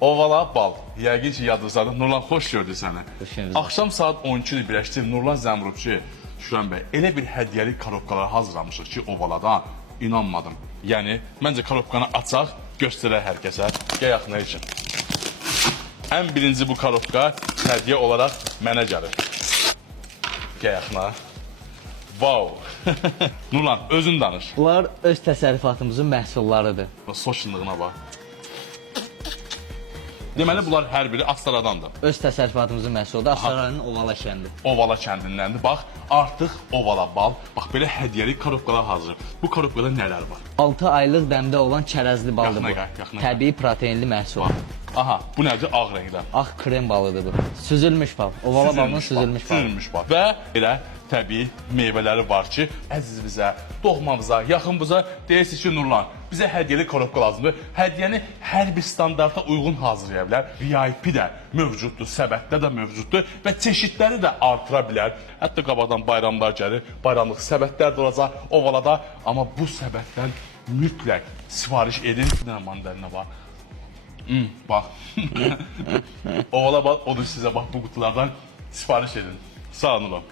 Ovala bal. Yəqin ki, yadınızdadır. Nurlan, xoş gördük səni. Xoş gördük. Axşam saat 12-də birləşdirib Nurlan Zəmrubçu, Şükran bəy, elə bir hədiyyəlik korobkalar hazırlamışıq ki, ovaladan inanmadım. Yəni, məncə korobkanı açaq, göstərək hər kəsə. Gəl yaxına üçün. Ən birinci bu korobka hədiyyə olaraq mənə gəlir. Gəl yaxına. Wow. Nurlan, özün danış. Bunlar öz təsərrüfatımızın məhsullarıdır. Soşunluğuna bax. Deməli, bunlar hər biri Astaradandır. Öz təsərrüfatımızın məhsuludur. Astaranın Ovala kəndi. Ovala kəndindəndir. Bax, artıq Ovala bal. Bax, belə hədiyyəlik korobkalar hazır. Bu korobkada nələr var? 6 aylıq dəmdə olan çərəzli baldır bu. Yaxına. Təbii proteinli məhsul. Aha, bu nədir? Ağ rəngdə. Ağ krem balıdır bu. Süzülmüş bal. Ovala balının süzülmüş balı. Süzülmüş bal. Və elə təbii meyvələri var ki, əzizimizə, doğmamıza, yaxınımıza deyirsiniz ki, Nurlan, bizə hədiyyəli korobka lazımdır. Hədiyyəni hər bir standarta uyğun hazırlaya bilər. VIP də mövcuddur, səbətdə də mövcuddur və çeşidləri də artıra bilər. Hətta qabaqdan bayramlar gəlir, bayramlıq səbətlər də olacaq Ovalada. Amma bu səbətdən mütləq sifariş edin. Bir dənə mandalina var. Bax. Ovala bax, odur sizə bax bu qutulardan sifariş edin. Sağ olun.